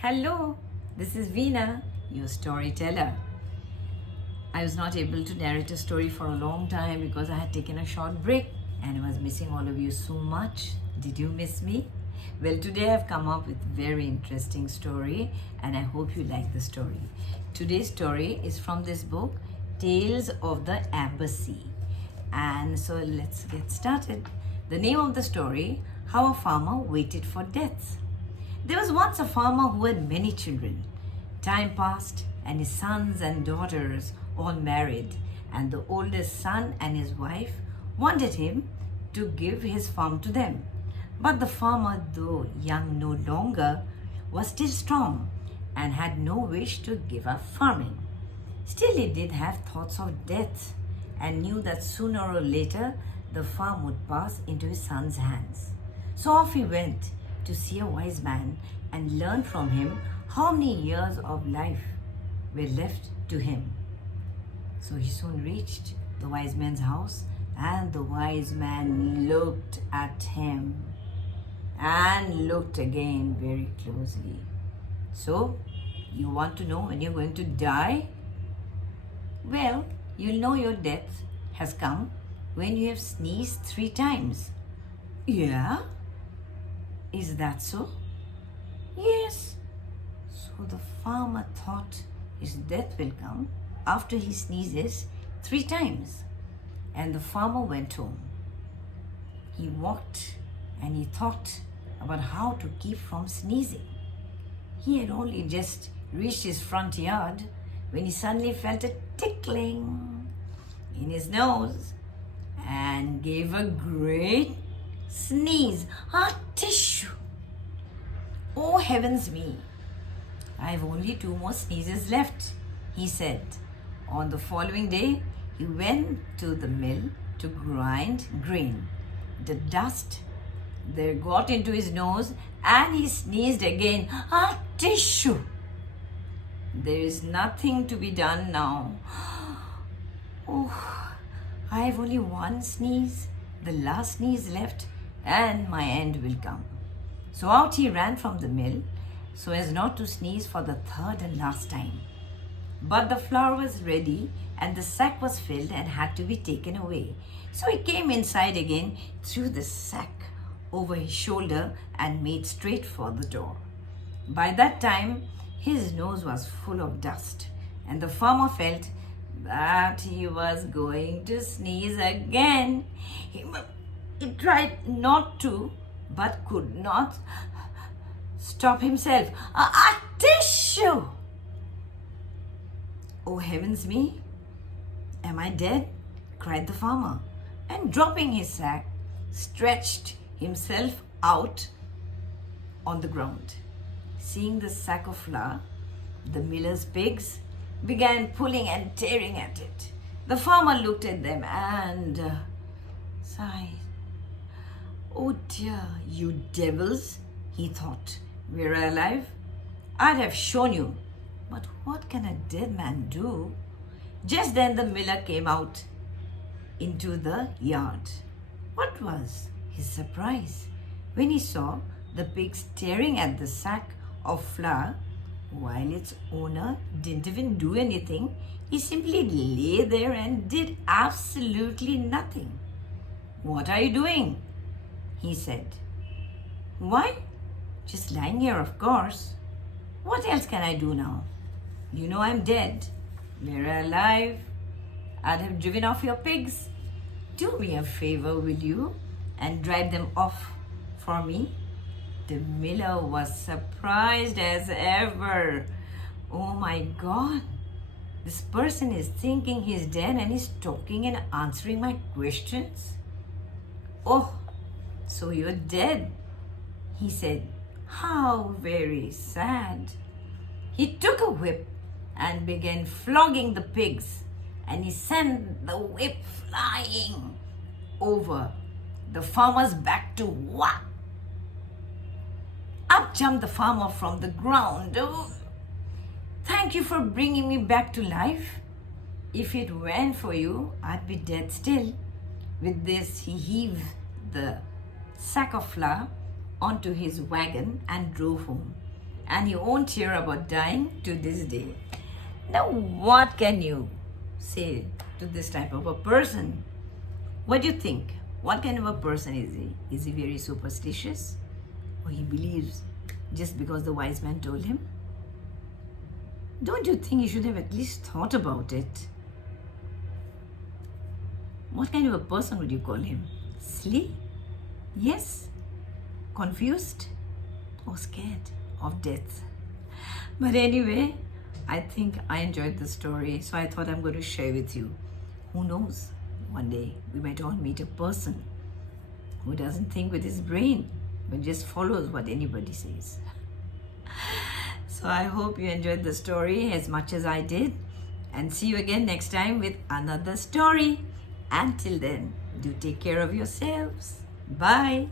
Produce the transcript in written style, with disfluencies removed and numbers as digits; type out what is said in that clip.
Hello, this is Veena, your storyteller. I was not able to narrate a story for a long time because I had taken a short break and I was missing all of you so much. Did you miss me? Well, today I've come up with a very interesting story and I hope you like the story. Today's story is from this book, Tales of the Amber Sea. And so let's get started. The name of the story, How a Farmer Waited for Death. There was once a farmer who had many children. Time passed and his sons and daughters all married, and the oldest son and his wife wanted him to give his farm to them. But the farmer, though young no longer, was still strong and had no wish to give up farming. Still, he did have thoughts of death and knew that sooner or later the farm would pass into his son's hands. So off he went to see a wise man and learn from him how many years of life were left to him. So he soon reached the wise man's house, and the wise man looked at him and looked again very closely. So, you want to know when you're going to die? Well, you'll know your death has come when you have sneezed 3 times. Yeah? Is that so? Yes. So the farmer thought his death will come after he sneezes 3 times. And the farmer went home. He walked and he thought about how to keep from sneezing. He had only just reached his front yard when he suddenly felt a tickling in his nose and gave a great sneeze. Tissue! Oh heavens me! I have only 2 more sneezes left, he said. On the following day, he went to the mill to grind grain. The dust there got into his nose and he sneezed again. Tissue! There is nothing to be done now. Oh, I have only 1 sneeze, the last sneeze left, and my end will come. So out he ran from the mill so as not to sneeze for the 3rd and last time. But the flour was ready and the sack was filled and had to be taken away. So he came inside again, threw the sack over his shoulder and made straight for the door. By that time, his nose was full of dust and the farmer felt that he was going to sneeze again. He tried not to, but could not stop himself. Tissue! Oh heavens me! Am I dead? Cried the farmer, and dropping his sack, stretched himself out on the ground. Seeing the sack of flour, the miller's pigs began pulling and tearing at it. The farmer looked at them and sighed. Oh dear, you devils, he thought. Were I alive, I'd have shown you. But what can a dead man do? Just then the miller came out into the yard. What was his surprise when he saw the pigs tearing at the sack of flour while its owner didn't even do anything. He simply lay there and did absolutely nothing. What are you doing? He said. Why? Just lying here, of course. What else can I do now? You know I'm dead. Were I alive, I'd have driven off your pigs. Do me a favor, will you, and drive them off for me? The miller was surprised as ever. Oh my God, this person is thinking he's dead and he's talking and answering my questions. Oh, so you're dead, he said. How very sad. He took a whip and began flogging the pigs, and he sent the whip flying over the farmer's back to whack. Up jumped the farmer from the ground. Oh, thank you for bringing me back to life. If it weren't for you, I'd be dead still. With this, he heaved the sack of flour onto his wagon and drove home. and he won't hear about dying to this day. Now, what can you say to this type of a person? What do you think? What kind of a person is he? Is he very superstitious? Or he believes just because the wise man told him? Don't you think he should have at least thought about it? What kind of a person would you call him? Silly? Yes? Confused? Or scared of death? But anyway, I think I enjoyed the story, so I thought I'm going to share with you. Who knows? One day we might all meet a person who doesn't think with his brain, but just follows what anybody says. So I hope you enjoyed the story as much as I did, and see you again next time with another story. Until then, do take care of yourselves. Bye.